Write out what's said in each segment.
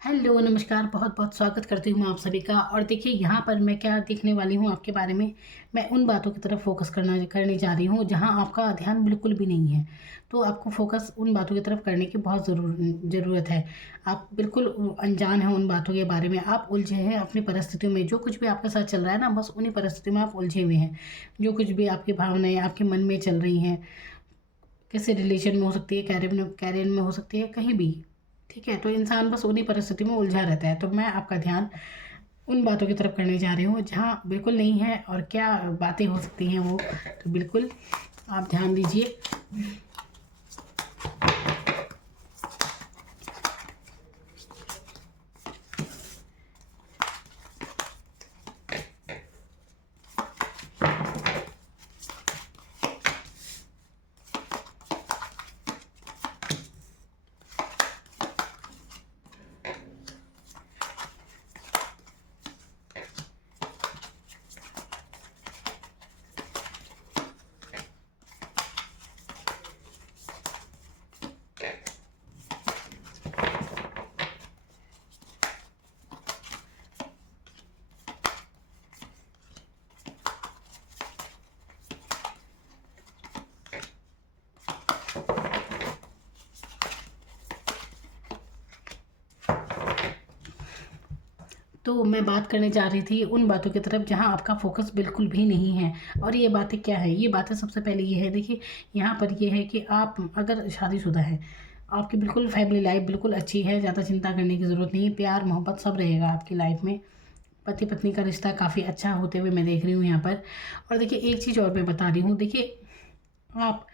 Hello, नमस्कार, बहुत-बहुत स्वागत करती हूँ मैं आप सभी का। और देखिए यहाँ पर मैं क्या देखने वाली हूँ आपके बारे में, मैं उन बातों की तरफ फ़ोकस करने जा रही हूँ जहाँ आपका ध्यान बिल्कुल भी नहीं है। तो आपको फ़ोकस उन बातों की तरफ करने की बहुत ज़रूरत है। आप बिल्कुल अनजान हैं उन बातों के बारे में, आप उलझे हैं अपनी परिस्थितियों में, जो कुछ भी आपके साथ चल रहा है ना, बस उन्हीं परिस्थितियों में आप उलझे हुए हैं। जो कुछ भी आपकी भावनाएँ आपके मन में चल रही हैं, किसी रिलेशन में हो सकती है, कैरियर में हो सकती है, कहीं भी। ठीक है? तो इंसान बस उन्हीं परिस्थितियों में उलझा रहता है। तो मैं आपका ध्यान उन बातों की तरफ करने जा रही हूँ जहाँ बिल्कुल नहीं है, और क्या बातें हो सकती हैं वो, तो बिल्कुल आप ध्यान दीजिए। तो मैं बात करने जा रही थी उन बातों की तरफ जहाँ आपका फ़ोकस बिल्कुल भी नहीं है। और ये बातें क्या है? ये बातें सबसे पहले ये है, देखिए यहाँ पर ये है कि आप अगर शादीशुदा हैं, आपकी बिल्कुल फैमिली लाइफ़ बिल्कुल अच्छी है, ज़्यादा चिंता करने की ज़रूरत नहीं है, प्यार मोहब्बत सब रहेगा आपकी लाइफ़ में। पति-पत्नी का रिश्ता काफ़ी अच्छा होते हुए मैं देख रही हूँ यहाँ पर। और देखिए एक चीज़ और मैं बता रही हूँ, देखिए आप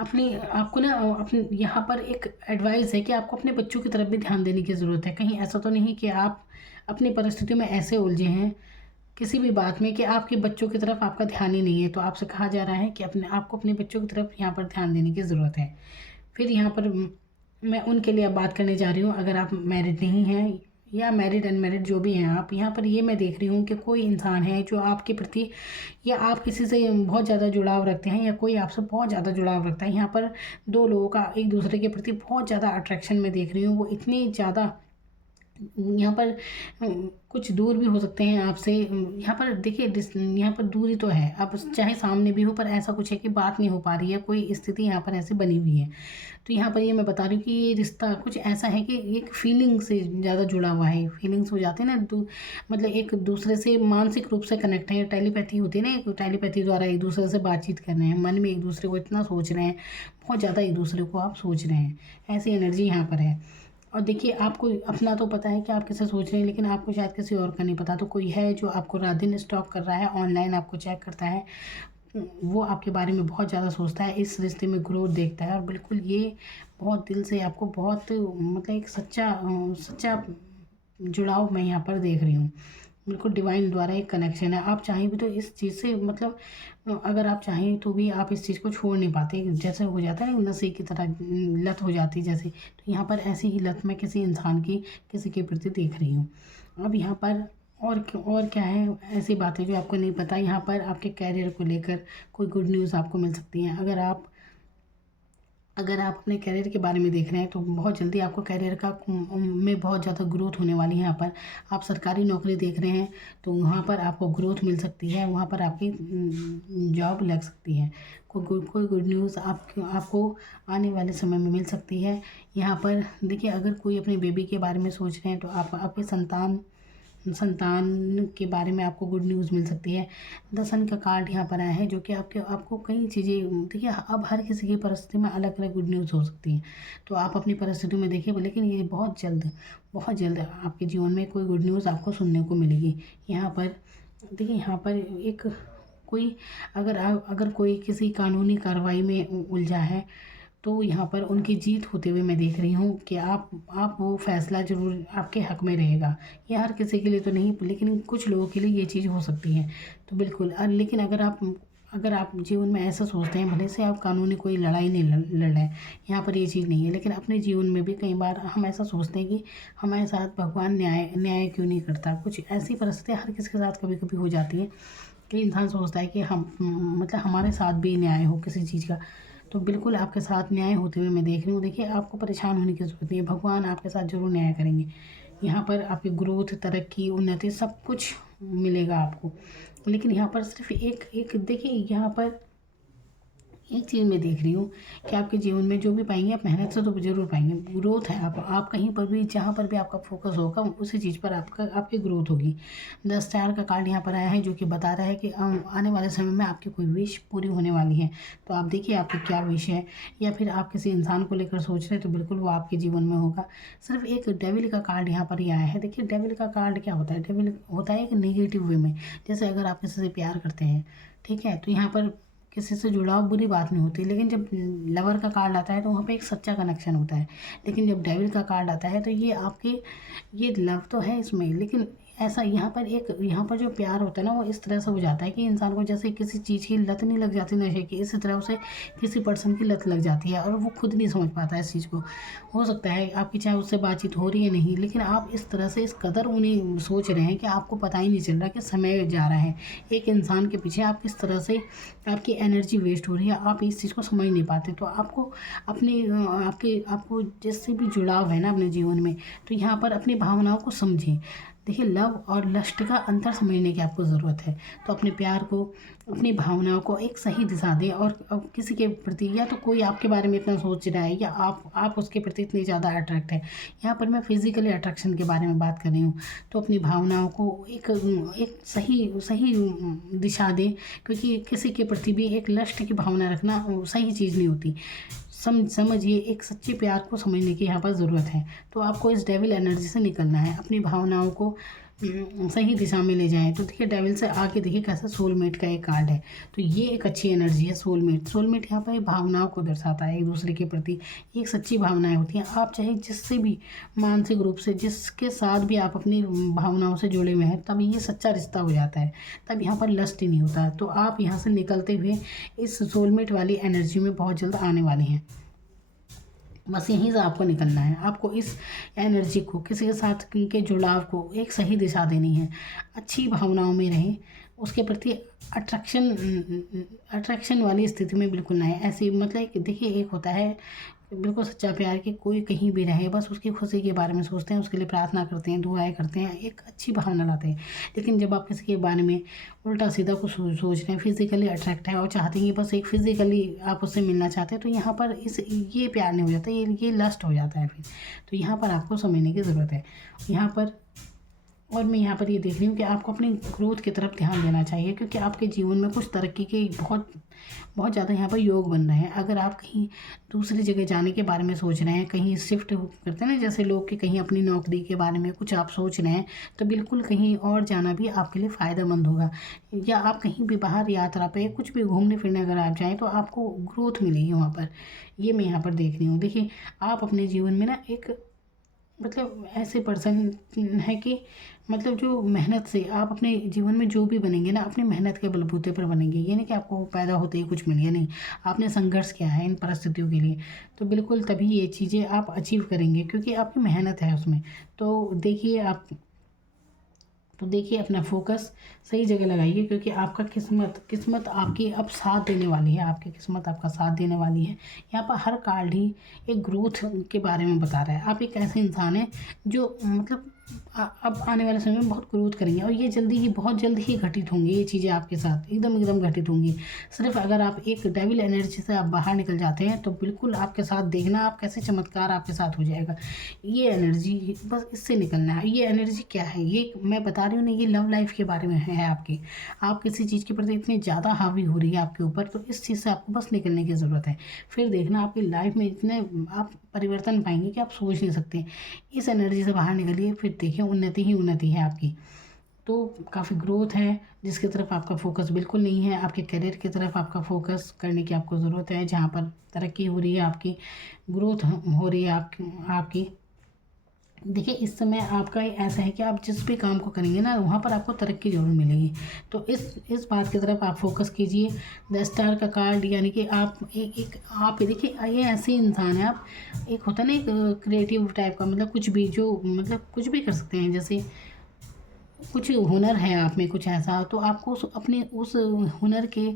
आपको ना अपने यहाँ पर एक एडवाइस है कि आपको अपने बच्चों की तरफ भी ध्यान देने की ज़रूरत है। कहीं ऐसा तो नहीं कि आप अपनी परिस्थितियों में ऐसे उलझे हैं किसी भी बात में कि आपके बच्चों की तरफ आपका ध्यान ही नहीं है। तो आपसे कहा जा रहा है कि आपको अपने बच्चों की तरफ यहाँ पर ध्यान देने की ज़रूरत है। फिर यहाँ पर मैं उनके लिए अब बात करने जा रही हूँ, अगर आप मैरिड नहीं हैं या मैरिड अनमैरिड जो भी हैं आप, यहाँ पर ये मैं देख रही हूँ कि कोई इंसान है जो आपके प्रति, या आप किसी से बहुत ज़्यादा जुड़ाव रखते हैं या कोई आपसे बहुत ज़्यादा जुड़ाव रखता है। यहाँ पर 2 लोगों का एक दूसरे के प्रति बहुत ज़्यादा अट्रैक्शन मैं देख रही हूँ। वो इतनी ज़्यादा यहाँ पर कुछ दूर भी हो सकते हैं आपसे। यहाँ पर देखिए यहाँ पर दूरी तो है, अब चाहे सामने भी हो, पर ऐसा कुछ है कि बात नहीं हो पा रही है, कोई स्थिति यहाँ पर ऐसी बनी हुई है। तो यहाँ पर ये मैं बता रही हूँ कि ये रिश्ता कुछ ऐसा है कि एक फीलिंग से ज़्यादा जुड़ा हुआ है। फीलिंग्स हो जाते हैं ना, मतलब एक दूसरे से मानसिक रूप से कनेक्ट है, टेलीपैथी होती है ना, एक टेलीपैथी द्वारा एक दूसरे से बातचीत कर रहे हैं, मन में एक दूसरे को इतना सोच रहे हैं, बहुत ज़्यादा एक दूसरे को आप सोच रहे हैं, ऐसी एनर्जी यहाँ पर है। और देखिए आपको अपना तो पता है कि आप किसे सोच रहे हैं, लेकिन आपको शायद किसी और का नहीं पता। तो कोई है जो आपको रात दिन स्टॉक कर रहा है, ऑनलाइन आपको चेक करता है, वो आपके बारे में बहुत ज़्यादा सोचता है, इस रिश्ते में ग्रोथ देखता है, और बिल्कुल ये बहुत दिल से आपको बहुत मतलब एक सच्चा जुड़ाव मैं यहाँ पर देख रही हूँ। बिल्कुल डिवाइन द्वारा एक कनेक्शन है। आप चाहें भी तो इस चीज़ से मतलब अगर आप चाहें तो भी आप इस चीज़ को छोड़ नहीं पाते। जैसे हो जाता है नशे की तरह लत हो जाती है जैसे, तो यहाँ पर ऐसी ही लत मैं किसी इंसान की किसी के प्रति देख रही हूँ। अब यहाँ पर और क्या है ऐसी बातें जो आपको नहीं पता। यहाँ पर आपके करियर को लेकर कोई गुड न्यूज़ आपको मिल सकती है। अगर आप अपने करियर के बारे में देख रहे हैं तो बहुत जल्दी आपको करियर का में बहुत ज़्यादा ग्रोथ होने वाली है। यहाँ पर आप सरकारी नौकरी देख रहे हैं तो वहाँ पर आपको ग्रोथ मिल सकती है, वहाँ पर आपकी जॉब लग सकती है। कोई गुड न्यूज़ आपको आने वाले समय में मिल सकती है। यहाँ पर देखिए अगर कोई अपने बेबी के बारे में सोच रहे हैं तो आप आपके संतान संतान के बारे में आपको गुड न्यूज़ मिल सकती है। 10 अंक का कार्ड यहाँ पर आया है जो कि आपको कई चीज़ें, देखिए अब हर किसी की परिस्थिति में अलग अलग गुड न्यूज़ हो सकती है। तो आप अपनी परिस्थिति में देखिए, लेकिन ये बहुत जल्द आपके जीवन में कोई गुड न्यूज़ आपको सुनने को मिलेगी। यहाँ पर देखिए यहाँ पर एक कोई अगर कोई किसी कानूनी कार्रवाई में उलझा है तो यहाँ पर उनकी जीत होते हुए मैं देख रही हूँ कि आप वो फ़ैसला ज़रूर आपके हक़ में रहेगा। ये हर किसी के लिए तो नहीं, लेकिन कुछ लोगों के लिए ये चीज़ हो सकती है। तो बिल्कुल लेकिन अगर आप जीवन में ऐसा सोचते हैं, भले से आप कानूनी कोई लड़ाई नहीं लड़ रहे हैं, यहाँ पर ये चीज़ नहीं है, लेकिन अपने जीवन में भी कई बार हम ऐसा सोचते हैं कि हमारे साथ भगवान न्याय क्यों नहीं करता। कुछ ऐसी परिस्थितियाँ हर किसी के साथ कभी कभी हो जाती है कि इंसान सोचता है कि हम मतलब हमारे साथ भी न्याय हो किसी चीज़ का। तो बिल्कुल आपके साथ न्याय होते हुए मैं देख रही हूँ। देखिए आपको परेशान होने की ज़रूरत नहीं है, भगवान आपके साथ ज़रूर न्याय करेंगे। यहाँ पर आपकी ग्रोथ, तरक्की, उन्नति सब कुछ मिलेगा आपको। लेकिन यहाँ पर सिर्फ एक एक देखिए, यहाँ पर एक चीज़ मैं देख रही हूँ कि आपके जीवन में जो भी पाएंगे आप मेहनत से तो ज़रूर पाएंगे। ग्रोथ है, आप कहीं पर भी, जहाँ पर भी आपका फोकस होगा उसी चीज़ पर आपकी ग्रोथ होगी। 10 स्टार का कार्ड यहाँ पर आया है, जो कि बता रहा है कि आने वाले समय में आपकी कोई विश पूरी होने वाली है। तो आप देखिए आपकी क्या विश है, या फिर आप किसी इंसान को लेकर सोच रहे हैं तो बिल्कुल वो आपके जीवन में होगा। सिर्फ एक डेविल का कार्ड यहाँ पर ही आया है। देखिए डेविल का कार्ड क्या होता है, डेविल होता है एक नेगेटिव वे में। जैसे अगर आप किसी से प्यार करते हैं, ठीक है, तो यहाँ पर किसी से जुड़ाव बुरी बात नहीं होती, लेकिन जब लवर का कार्ड आता है तो वहाँ पे एक सच्चा कनेक्शन होता है। लेकिन जब डेविल का कार्ड आता है तो ये आपके, ये लव तो है इसमें, लेकिन ऐसा यहाँ पर जो प्यार होता है ना, वो इस तरह से हो जाता है कि इंसान को जैसे किसी चीज़ की लत नहीं लग जाती नशे की, इसी तरह उसे किसी पर्सन की लत लग जाती है और वो खुद नहीं समझ पाता है इस चीज़ को। हो सकता है आपकी चाहे उससे बातचीत हो रही है नहीं, लेकिन आप इस तरह से इस कदर उन्हें सोच रहे हैं कि आपको पता ही नहीं चल रहा कि समय जा रहा है। एक इंसान के पीछे आप किस तरह से, आपकी एनर्जी वेस्ट हो रही है, आप इस चीज़ को समझ नहीं पाते। तो आपको अपने आपको जिससे भी जुड़ाव है ना अपने जीवन में, तो यहाँ पर अपनी भावनाओं को समझें। देखिए लव और लस्ट का अंतर समझने की आपको ज़रूरत है। तो अपने प्यार को, अपनी भावनाओं को एक सही दिशा दें। और अब किसी के प्रति, या तो कोई आपके बारे में इतना सोच रहा है, या आप उसके प्रति इतनी ज़्यादा अट्रैक्ट है। यहाँ पर मैं फिज़िकली अट्रैक्शन के बारे में बात कर रही हूँ। तो अपनी भावनाओं को एक सही सही दिशा दें, क्योंकि किसी के प्रति भी एक लस्ट की भावना रखना सही चीज़ नहीं होती। समझिए, एक सच्चे प्यार को समझने की यहाँ पर ज़रूरत है। तो आपको इस डेविल एनर्जी से निकलना है, अपनी भावनाओं को सही दिशा में ले जाएं। तो देखिए डेविल से आगे देखिए कैसा सोलमेट का एक कार्ड है। तो ये एक अच्छी एनर्जी है। सोलमेट यहाँ पर भावनाओं को दर्शाता है, एक दूसरे के प्रति एक सच्ची भावनाएं होती हैं। आप चाहे जिससे भी मानसिक रूप से, जिसके साथ भी आप अपनी भावनाओं से जुड़े हुए हैं, तब ये सच्चा रिश्ता हो जाता है, तब यहाँ पर लस्ट ही नहीं होता है। तो आप यहाँ से निकलते हुए इस सोलमेट वाली एनर्जी में बहुत जल्द आने वाले हैं। बस यहीं से आपको निकलना है। आपको इस एनर्जी को, किसी के साथ के जुड़ाव को एक सही दिशा देनी है। अच्छी भावनाओं में रहें, उसके प्रति अट्रैक्शन वाली स्थिति में बिल्कुल ना है। ऐसी मतलब कि देखिए एक होता है बिल्कुल सच्चा प्यार, कि कोई कहीं भी रहे बस उसकी खुशी के बारे में सोचते हैं, उसके लिए प्रार्थना करते हैं, दुआएं करते हैं, एक अच्छी भावना लाते हैं। लेकिन जब आप किसी के बारे में उल्टा सीधा कुछ सोच रहे हैं, फिजिकली अट्रैक्ट है और चाहते हैं कि बस एक फिजिकली आप उससे मिलना चाहते हैं, तो यहाँ पर ये प्यार नहीं हो जाता, ये लस्ट हो जाता है फिर। तो यहाँ पर आपको समझने की ज़रूरत है। यहाँ पर, और मैं यहाँ पर ये देख रही हूँ कि आपको अपनी ग्रोथ की तरफ ध्यान देना चाहिए, क्योंकि आपके जीवन में कुछ तरक्की के बहुत बहुत ज़्यादा यहाँ पर योग बन रहे हैं। अगर आप कहीं दूसरी जगह जाने के बारे में सोच रहे हैं, कहीं शिफ्ट करते हैं ना, जैसे लोग कि कहीं अपनी नौकरी के बारे में कुछ आप सोच रहे हैं, तो बिल्कुल कहीं और जाना भी आपके लिए फ़ायदेमंद होगा। या आप कहीं भी बाहर यात्रा पे कुछ भी घूमने फिरने अगर आप जाएँ, तो आपको ग्रोथ मिलेगी वहाँ पर। ये मैं यहाँ पर देख रही हूँ। देखिए आप अपने जीवन में ना एक मतलब ऐसे पर्सन है कि मतलब जो मेहनत से आप अपने जीवन में जो भी बनेंगे ना, अपनी मेहनत के बलबूते पर बनेंगे। ये नहीं कि आपको पैदा होते ही कुछ मिल गया, नहीं, आपने संघर्ष किया है इन परिस्थितियों के लिए, तो बिल्कुल तभी ये चीज़ें आप अचीव करेंगे, क्योंकि आपकी मेहनत है उसमें। तो देखिए अपना फोकस सही जगह लगाइए, क्योंकि आपका किस्मत आपकी अब साथ देने वाली है, आपकी किस्मत आपका साथ देने वाली है। यहाँ पर हर कार्ड ही एक ग्रोथ के बारे में बता रहा है। आप एक ऐसे इंसान हैं जो मतलब अब आने वाले समय में बहुत ग्रोथ करेंगे, और ये बहुत जल्दी ही घटित होंगी। ये चीज़ें आपके साथ एकदम घटित होंगी। सिर्फ अगर आप एक डेविल एनर्जी से आप बाहर निकल जाते हैं, तो बिल्कुल आपके साथ देखना आप कैसे चमत्कार आपके साथ हो जाएगा। ये एनर्जी, बस इससे निकलना है। ये एनर्जी क्या है, ये मैं बता रही हूँ ना, ये लव लाइफ के बारे में है आपकी। आप किसी चीज़ के प्रति इतनी ज़्यादा हावी हो रही है आपके ऊपर, तो इस चीज़ से आपको बस निकलने की ज़रूरत है। फिर देखना आपकी लाइफ में इतने आप परिवर्तन पाएंगे कि आप सोच नहीं सकते। इस एनर्जी से बाहर निकलिए, फिर देखिए उन्नति ही उन्नति है आपकी। तो काफ़ी ग्रोथ है जिसकी तरफ आपका फोकस बिल्कुल नहीं है। आपके करियर की तरफ आपका फोकस करने की आपको ज़रूरत है, जहाँ पर तरक्की हो रही है, आपकी ग्रोथ हो रही है आपकी। देखिए इस समय आपका ऐसा है कि आप जिस भी काम को करेंगे ना, वहाँ पर आपको तरक्की जरूर मिलेगी। तो इस बात की तरफ आप फोकस कीजिए। 10 स्टार का कार्ड, यानी कि आप आप देखिए ये ऐसे इंसान है आप, एक होता है ना एक क्रिएटिव टाइप का, मतलब कुछ भी कर सकते हैं। जैसे कुछ हुनर है आप में, कुछ ऐसा, तो आपको अपने उस हुनर के,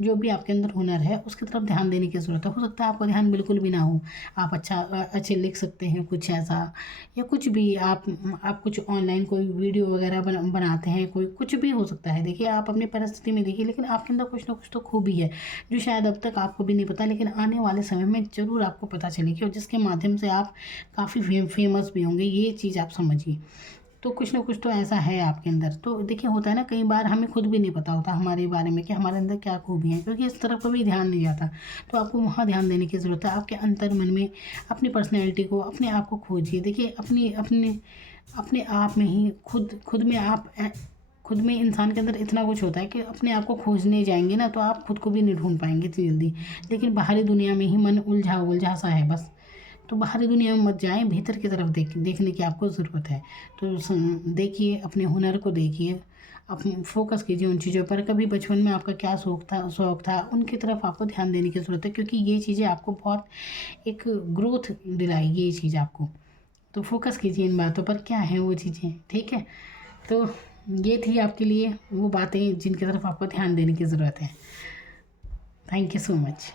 जो भी आपके अंदर हुनर है उसकी तरफ ध्यान देने की ज़रूरत है। हो सकता है आपको ध्यान बिल्कुल भी ना हो, आप अच्छे लिख सकते हैं कुछ ऐसा, या कुछ भी आप कुछ ऑनलाइन कोई वीडियो वगैरह बनाते हैं, कोई कुछ भी हो सकता है। देखिए आप अपनी परिस्थिति में देखिए, लेकिन आपके अंदर कुछ ना कुछ तो खूबी है जो शायद अब तक आपको भी नहीं पता, लेकिन आने वाले समय में ज़रूर आपको पता चलेगी, और जिसके माध्यम से आप काफ़ी फेमस भी होंगे, ये चीज़ आप समझिए। तो कुछ ना कुछ तो ऐसा है आपके अंदर। तो देखिए होता है ना, कई बार हमें खुद भी नहीं पता होता हमारे बारे में कि हमारे अंदर क्या खूबियाँ हैं, क्योंकि इस तरफ कभी ध्यान नहीं जाता। तो आपको वहाँ ध्यान देने की ज़रूरत है, आपके अंतर मन में अपनी पर्सनैलिटी को, अपने आप को खोजिए। देखिए अपने आप में ही खुद में इंसान के अंदर इतना कुछ होता है कि अपने आप को खोजने जाएंगे ना तो आप खुद को भी नहीं ढूंढ पाएंगे इतनी जल्दी। लेकिन बाहरी दुनिया में ही मन उलझा सा है बस। तो बाहरी दुनिया में मत जाएं, भीतर की तरफ देखने की आपको ज़रूरत है। तो देखिए, अपने हुनर को देखिए, अपने फोकस कीजिए उन चीज़ों पर। कभी बचपन में आपका क्या शौक था उनकी तरफ आपको ध्यान देने की ज़रूरत है, क्योंकि ये चीज़ें आपको बहुत एक ग्रोथ दिलाएगी ये चीज़ आपको। तो फोकस कीजिए इन बातों पर, क्या है वो चीज़ें, ठीक है। तो ये थी आपके लिए वो बातें जिनकी तरफ आपको ध्यान देने की ज़रूरत है। Thank you so much.